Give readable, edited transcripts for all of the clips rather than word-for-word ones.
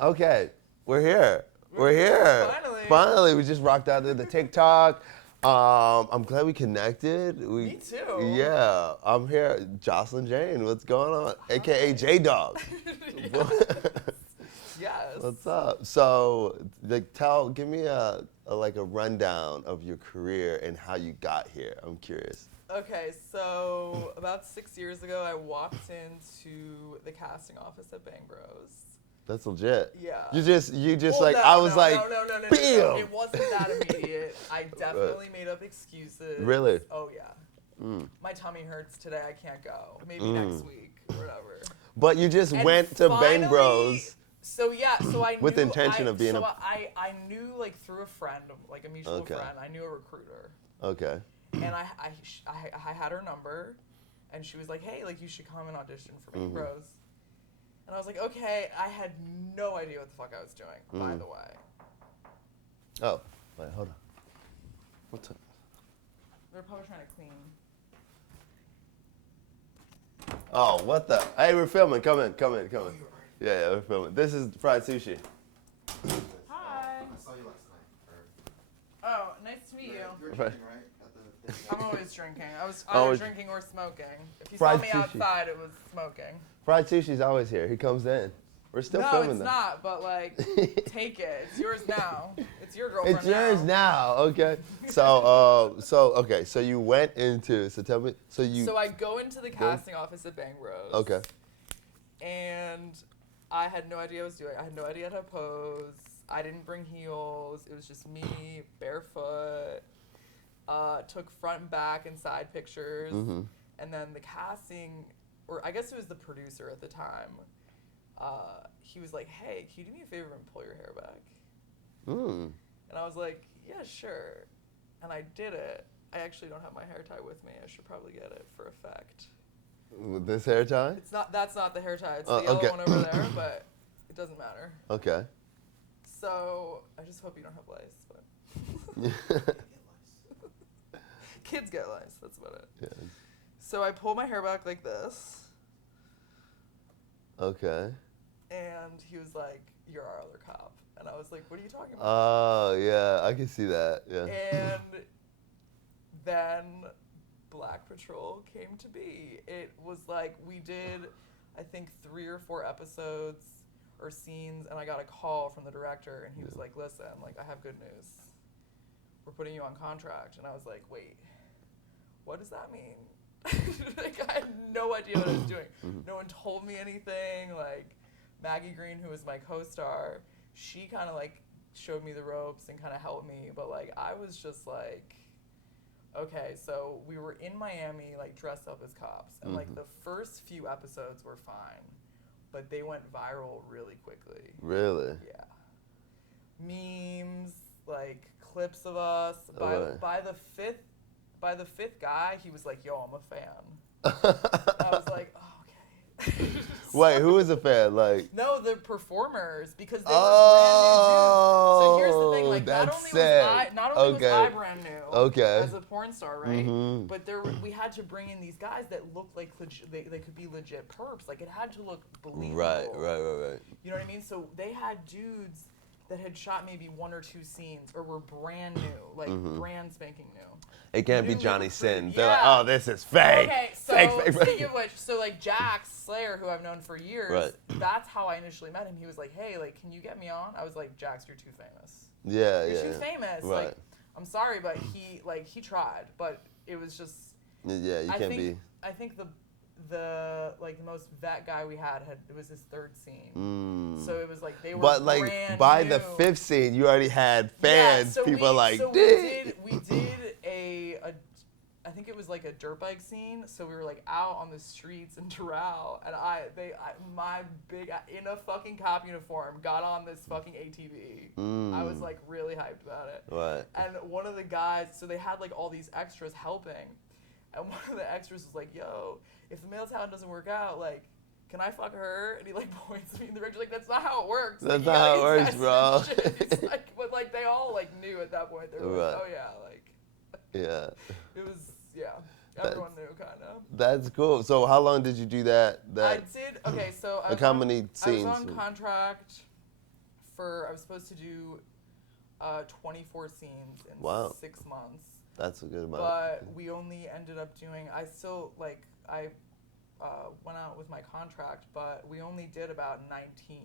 Okay, we're here. We're here. Finally, we just rocked out to the TikTok. I'm glad we connected. Me too. Yeah, I'm here. Joceline Jane, what's going on? AKA J Dog. Yes. What's up? So, give me a rundown of your career and how you got here. I'm curious. Okay, so about 6 years ago, I walked into the casting office at Bang Bros. That's legit. Yeah. You just Well, I was no, like, no. bam! It wasn't that immediate. I definitely made up excuses. Really? Oh, yeah. My tummy hurts today. I can't go. Maybe next week or whatever. But you just went to Bang Bros. So I with knew, the intention of being I knew like through a friend, like a mutual friend. I knew a recruiter. Okay. And I had her number, and she was like, "Hey, like you should come and audition for Bang Bros." And I was like, "Okay." I had no idea what the fuck I was doing. By the way. Oh, wait, hold on. What's up? They're probably trying to clean. Oh, what the? Hey, we're filming. Come in. Yeah, we're filming. This is fried sushi. Hi. I saw you last night. Oh, nice to meet you. You were drinking, right? I'm always drinking. I was either drinking or smoking. If you saw me outside, it was smoking. Fried sushi's always here. He comes in. We're still filming No, it's not, but like, take it. It's yours now. It's your girlfriend It's yours now. Okay. So you went into. So tell me. So I go into the casting office at Bang Bros. Okay. And I had no idea what I was doing. I had no idea how to pose. I didn't bring heels. It was just me, barefoot. Took front and back and side pictures. And then the casting, or I guess it was the producer at the time, he was like, "Hey, can you do me a favor and pull your hair back?" And I was like, "Yeah, sure." And I did it. I actually don't have my hair tie with me. I should probably get it for effect. With this hair tie? That's not the hair tie. It's the yellow one over there, but it doesn't matter. Okay. So I just hope you don't have lice, but kids get lice. That's about it. Yeah. So I pull my hair back like this. Okay. And he was like, "You're our other cop." And I was like, "What are you talking about?" Oh, yeah. I can see that. Yeah. And then Black Patrol came to be. It was like we did, I think, 3 or 4 episodes or scenes, and I got a call from the director, and he was like, "Listen, like I have good news. We're putting you on contract." And I was like, "Wait, what does that mean?" Like I had no idea what I was doing. No one told me anything. Like Maggie Green, who was my co-star, she kind of like showed me the ropes and kind of helped me. But like I was just like, okay, so we were in Miami, like dressed up as cops, and like the first few episodes were fine, but they went viral really quickly. Really? Yeah. Memes, like clips of us. By the fifth guy, he was like, "Yo, I'm a fan." I was like, "Oh, okay." Wait, who was a fan? Like. No, the performers, because they were brand new dudes. So here's the thing, like not only was I brand new as a porn star, right? But we had to bring in these guys that looked like they could be legit perps. Like it had to look believable. Right. You know what I mean? So they had dudes that had shot maybe 1 or 2 scenes or were brand new, like brand spanking new. It can't be Johnny Sins. They're like, "Oh, this is fake." Okay, so fake. speaking of which, so like Jax Slayer, who I've known for years, that's how I initially met him. He was like, "Hey, like, can you get me on?" I was like, "Jax, you're too famous." Yeah, You're too famous. Right. Like, I'm sorry, but he tried, but it was just. Yeah, you can't be. I think the most vet guy we had it was his 3rd scene. So it was like they were. But like by the 5th scene, you already had fans. Yeah, People like, so we did I think it was like a dirt bike scene. So we were like out on the streets in Doral, and in a fucking cop uniform got on this fucking ATV. I was like really hyped about it. Right. And one of the guys, so they had like all these extras helping, and one of the extras was like, "Yo, if the male talent doesn't work out, like, can I fuck her?" And he like points at me in the direction, like, "That's not how it works." That's like, not how it works, bro. It's like, but like they all like knew at that point. They were like, "Oh yeah," like. Yeah. It was everyone knew kind of. That's cool. So how long did you do that? I did. Okay, so like how many scenes? I was on contract I was supposed to do 24 scenes in Wow. 6 months. That's a good amount. But we only ended up doing, I went out with my contract, but we only did about 19.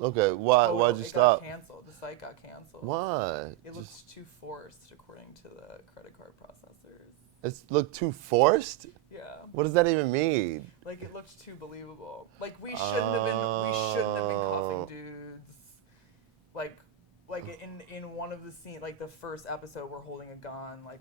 Okay, total. why'd you It stop? got canceled. The site got canceled. Why? It looked too forced, according to the credit card processors. It looked too forced? Yeah. What does that even mean? Like, it looked too believable. Like, we shouldn't have been cuffing dudes. Like in one of the scenes, like the first episode, we're holding a gun. Like,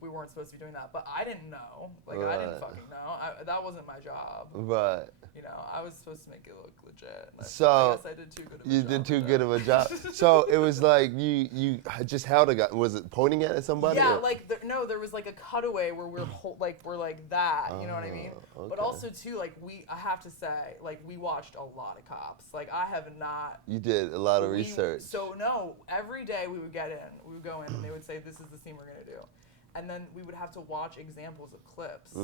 we weren't supposed to be doing that. But I didn't know. Like, I didn't fucking know. That wasn't my job. Right. You know, I was supposed to make it look legit. And So I guess I did too good of a job. You did too with good it. of a job. So it was like you just held a gun. Was it pointing it at somebody? Yeah, or? like there was like a cutaway where we're like that. You know what I mean? Okay. But also too, like I have to say, like we watched a lot of Cops. Like I have not. You did a lot of research. So no, every day we would go in, and they would say, "This is the scene we're gonna do," and then we would have to watch examples of clips.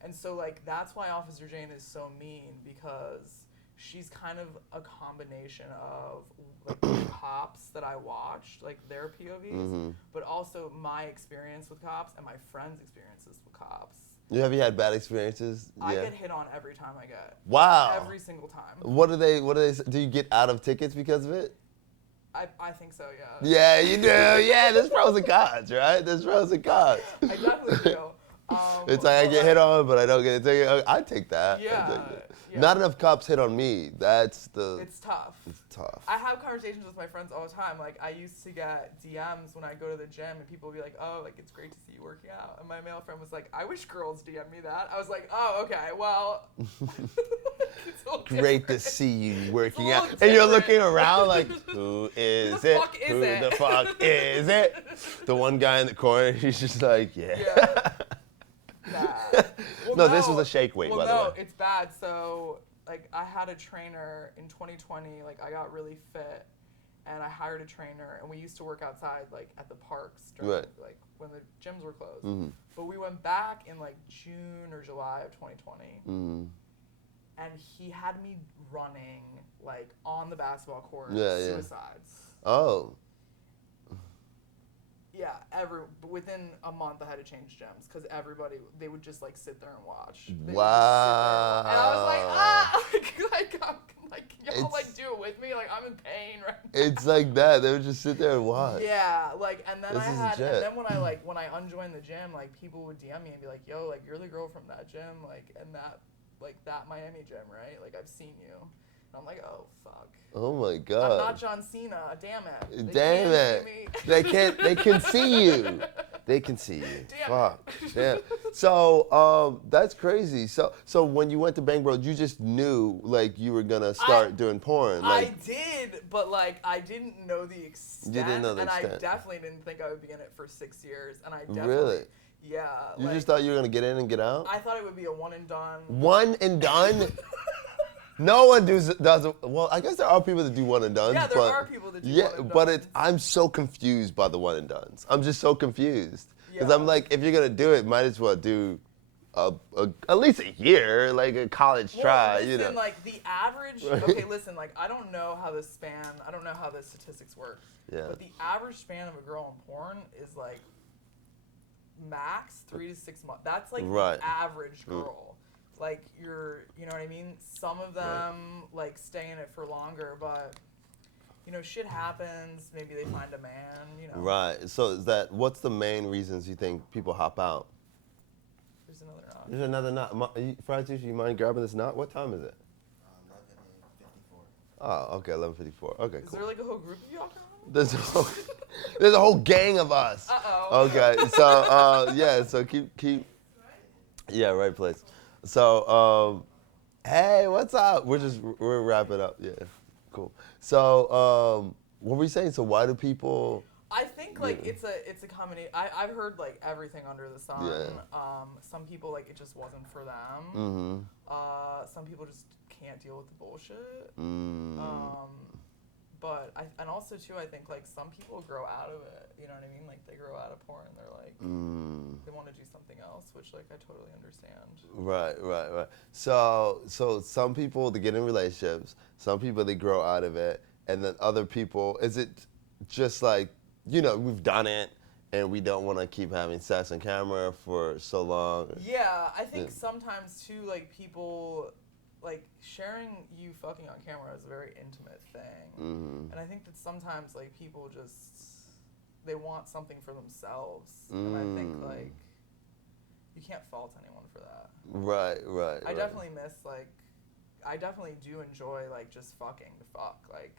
And so like that's why Officer Jane is so mean, because she's kind of a combination of like the cops that I watched, like their POVs, but also my experience with cops and my friends' experiences with cops. Have you had bad experiences? I get hit on every time I get. Wow. Every single time. What do they do you get out of tickets because of it? I think so, yeah. Yeah, you do. Yeah, there's pros and cons, right? There's pros and cons. I definitely do. It's like I get hit on, but I don't get a ticket. I take that. Yeah, I take that. yeah. Not enough cops hit on me. It's tough. It's tough. I have conversations with my friends all the time. Like, I used to get DMs when I go to the gym, and people would be like, "Oh, like it's great to see you working out." And my male friend was like, "I wish girls DM me that." I was like, "Oh, okay, well." It's a little Great to different. see you working It's a out, little and you're different. looking around like, "Who is the it? fuck is Who it?" the fuck is it?" The one guy in the corner, he's just like, "Yeah." Yeah. Nah. Well, No, this was a shake weight, by the way. it's bad. So, like, I had a trainer in 2020. Like, I got really fit, and I hired a trainer, and we used to work outside, like, at the parks during, Right. like, when the gyms were closed. Mhm. But we went back in, like, June or July of 2020, and he had me running, like, on the basketball court, suicides. Oh. Yeah, within a month I had to change gyms because they would just like sit there and watch. They would just sit there Wow. and I was like, can y'all like do it with me? Like I'm in pain right now. It's like that. They would just sit there and watch. Yeah, like and then This is legit. and then when I unjoined the gym, like people would DM me and be like, yo, like you're the girl from that gym, like and that Miami gym, right? Like I've seen you. And I'm like, oh fuck. Oh my God. I'm not John Cena. Damn it. They Damn can't it. see me. They can see you. They can see you. Damn Fuck. Damn. So that's crazy. So when you went to Bang Bros, you just knew like you were gonna start doing porn. Like I did, but like I didn't know the extent. You didn't know the and extent. I definitely didn't think I would be in it for 6 years. And I definitely Really? Yeah. You like, just thought you were gonna get in and get out? I thought it would be a one and done. One and done? No one does it. Well, I guess there are people that do one and done. Yeah, there but, are people that do yeah, one and but dones. I'm so confused by the one and dones. I'm just so confused because Yeah. I'm like, if you're gonna do it, might as well do at least a year, like a college try. Listen, You know. like the average. Okay, listen, like I don't know how the statistics work. Yeah. But the average span of a girl in porn is like max 3 to 6 months. That's like Right. the average girl. Like you know what I mean? Some of them like stay in it for longer, but you know, shit happens. Maybe they find a man, you know. Right. So what's the main reasons you think people hop out? There's another knot. There's another knot. Fried sushi, you mind grabbing this knot? What time is it? 11:54. Oh, okay, 11:54. Okay, Is cool. there like a whole group of y'all coming? There's a whole gang of us. Uh-oh. Okay, so yeah, so keep. Yeah, right place. So hey, what's up? We're wrapping up. Yeah, cool. So what were you saying? So why do people? I think like it's a combination. I've heard like everything under the sun. Yeah. Some people like it just wasn't for them. Some people just can't deal with the bullshit. But and also too, I think like some people grow out of it. You know what I mean? Like they grow out of porn. They're like they want to do something else, which like I totally understand. Right. So some people they get in relationships. Some people they grow out of it, and then other people? Is it just like, we've done it and we don't want to keep having sex on camera for so long? Yeah, I think Yeah. sometimes too, like people, like sharing you fucking on camera is a very intimate thing, Mm-hmm. and I think that sometimes like people just they want something for themselves, and I think like you can't fault anyone for that. Right. I definitely miss like I definitely do enjoy like just fucking to fuck, like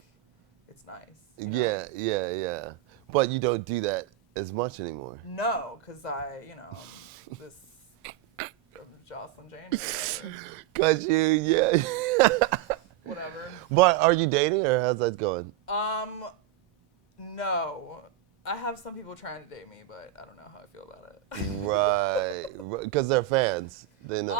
it's nice. you know? Yeah. But you don't do that as much anymore. No, because this Joceline Jane, Cause yeah. whatever. But are you dating or how's that going? No. I have some people trying to date me, but I don't know how I feel about it. Right. Because they're fans. They know.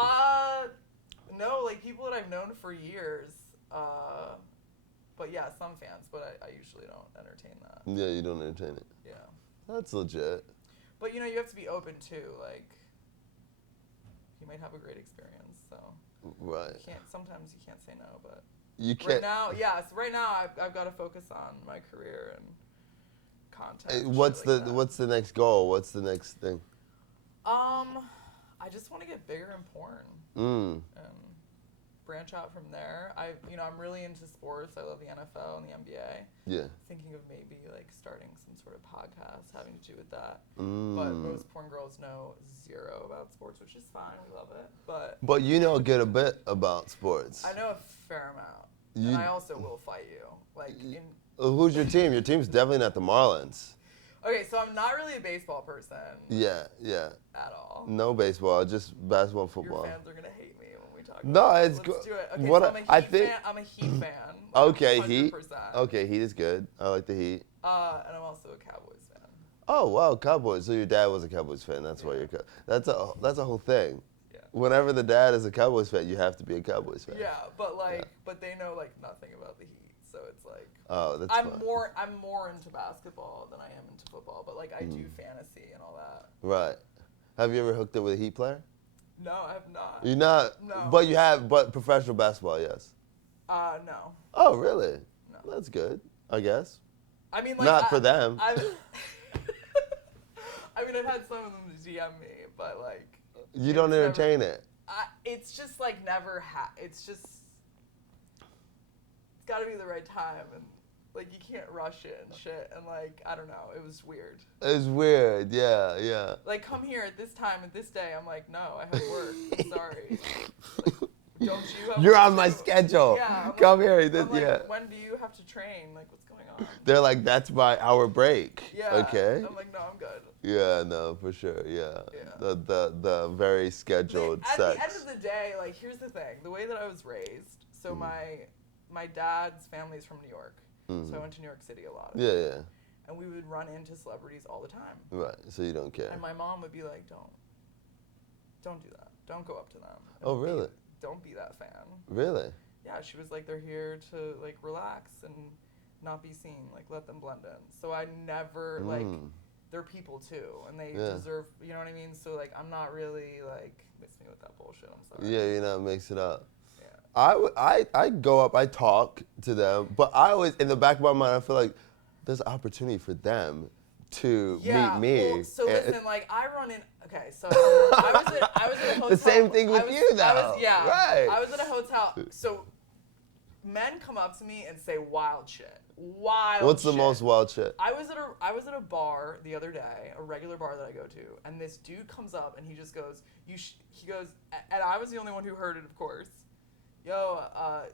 No, like people that I've known for years. But yeah, some fans, but I usually don't entertain that. Yeah, you don't entertain it. Yeah. That's legit. But you have to be open too, like you might have a great experience, so Right. sometimes you can't say no, but You can't. right now I've got to focus on my career and content. and What's shit the like that. What's the next goal? What's the next thing? I just want to get bigger in porn and branch out from there. I'm really into sports. I love the NFL and the NBA. Yeah. Thinking of maybe like starting some sort of podcast having to do with that. But most porn girls know zero about sports, which is fine. We love it. But you know a good bit about sports. I know a fair amount. And I also will fight you. Who's your team? Your team's definitely not the Marlins. Okay, so I'm not really a baseball person. Yeah. At all. No baseball, just basketball, football. Your fans are gonna hate me when we talk. No, about it's it. good. Let's do it. Okay, What so I'm a Heat fan. Okay, Heat. 100%. Okay, Heat is good. I like the Heat. And I'm also a Cowboys fan. Oh wow, Cowboys. So your dad was a Cowboys fan. That's why you're. That's a whole thing. Yeah. Whenever the dad is a Cowboys fan, you have to be a Cowboys fan. Yeah, but but they know like nothing about the Heat, so it's like. Oh, that's I'm fine. more into basketball than I am into football, but like I do fantasy and all that. Right. Have you ever hooked up with a Heat player? No, I have not. You're not. No. But you have. But professional basketball, yes. No. Oh, really? No. That's good. I guess. I mean, like Not for them. I mean, I've had some of them DM me, but like. You don't entertain it. It's just like never it's just. It's got to be the right time, and like you can't rush it and shit, and like I don't know, it was weird. It's weird. Yeah. Like come here at this time at this day. I'm like, no, I have work. I'm sorry. Like, don't you have You're work on my too? schedule. Yeah. Come here. I'm like, Yeah. when do you have to train? Like, what's going on? They're like, that's my hour break. Yeah. Okay. I'm like, no, I'm good. Yeah, no, for sure. Yeah. Yeah. The very scheduled At sex. the end of the day, like here's the thing: the way that I was raised. So my dad's family's from New York, so I went to New York City a lot. Yeah. And we would run into celebrities all the time. Right. So you don't care. And my mom would be like, don't do that. Don't go up to them. Oh, really? Don't be that fan. Really? Yeah, she was like, they're here to like relax and not be seen. Like, let them blend in. So I never like, they're people too, and they deserve. You know what I mean? So like, I'm not really like, miss me with that bullshit. I'm sorry. Yeah, you're not mixing it up. Yeah. I go up, I talk to them, but I always, in the back of my mind, I feel like there's opportunity for them to meet me. Well, so listen, like I run in. Okay, so I was at a hotel. The same thing with you, though. Right. I was at a hotel. So men come up to me and say wild shit. What's the most wild shit? I was at a bar the other day, a regular bar that I go to, and this dude comes up and he just goes, he goes, and I was the only one who heard it, of course. Yo, I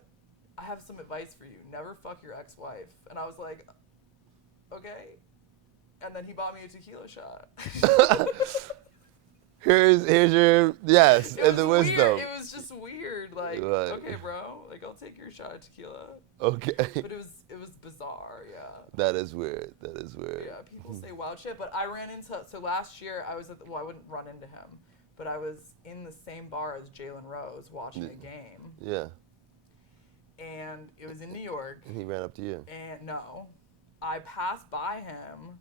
have some advice for you. Never fuck your ex-wife. And I was like, okay. And then he bought me a tequila shot. Here's your yes, and the weird. wisdom. It was just weird. Like, Right. okay, bro. Like, I'll take your shot of tequila. Okay. But it was bizarre. Yeah. That is weird. Yeah. People say wild shit, but I ran into. So last year I was at. I wouldn't run into him, but I was in the same bar as Jalen Rose watching a game. Yeah. And it was in New York. And he ran up to you. And no, I passed by him,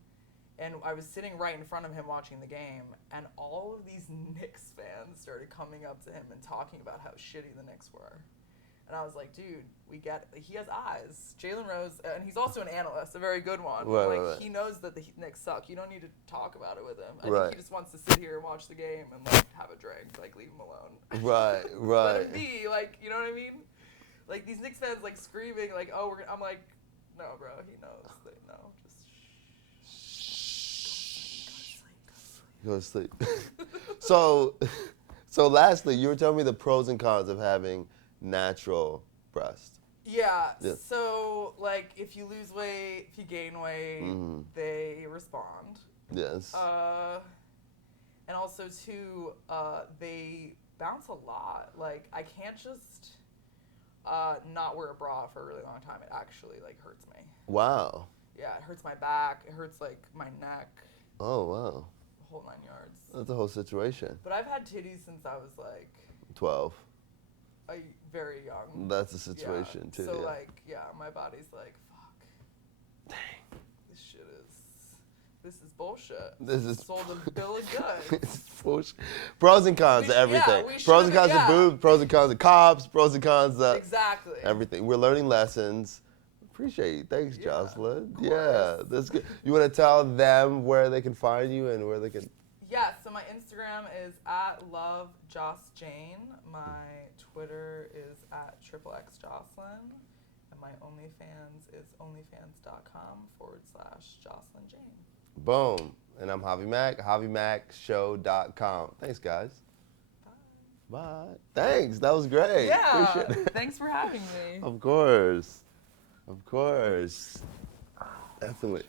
and I was sitting right in front of him watching the game, and all of these Knicks fans started coming up to him and talking about how shitty the Knicks were. And I was like, dude, we get it. Like, he has eyes. Jalen Rose, and he's also an analyst, a very good one. Right, like, right. he knows that the Knicks suck. You don't need to talk about it with him. I Right. think he just wants to sit here and watch the game and, like, have a drink. Like, leave him alone. Right, Let right. him be. Like, you know what I mean? Like, these Knicks fans, like, screaming, like, oh, we're gonna, I'm like, no, bro, he knows. Like, no, just Go to sleep. So lastly, you were telling me the pros and cons of having natural breasts. Yeah, Yeah. so, like, if you lose weight, if you gain weight, Mhm. they respond. Yes. And also, too, they bounce a lot. Like, I can't just not wear a bra for a really long time. It actually, like, hurts me. Wow. Yeah, it hurts my back. It hurts, like, my neck, Oh, wow. the whole 9 yards. That's a whole situation. But I've had titties since I was, like, 12. very young. That's a situation, yeah. too. So, yeah. like, yeah, my body's like, fuck. Dang. This is bullshit. This is sold a bill of goods. It's bullshit. Pros and cons We to everything. we Pros and should've- cons to boobs, pros and cons to cops, pros and cons to Exactly. everything. We're learning lessons. Appreciate you. Thanks, Yeah, Joceline. of Yeah, course. that's good. You want to tell them where they can find you and where they can... Yeah, so my Instagram is @lovejossjane. My Twitter is @XXXJocelyn. And my OnlyFans is onlyfans.com/JocelynJane. Boom. And I'm Javi Mack, JaviMackShow.com. Thanks, guys. Bye. Bye. Thanks. That was great. Yeah, Appreciate it. thanks for having me. Of course. Of course. Definitely.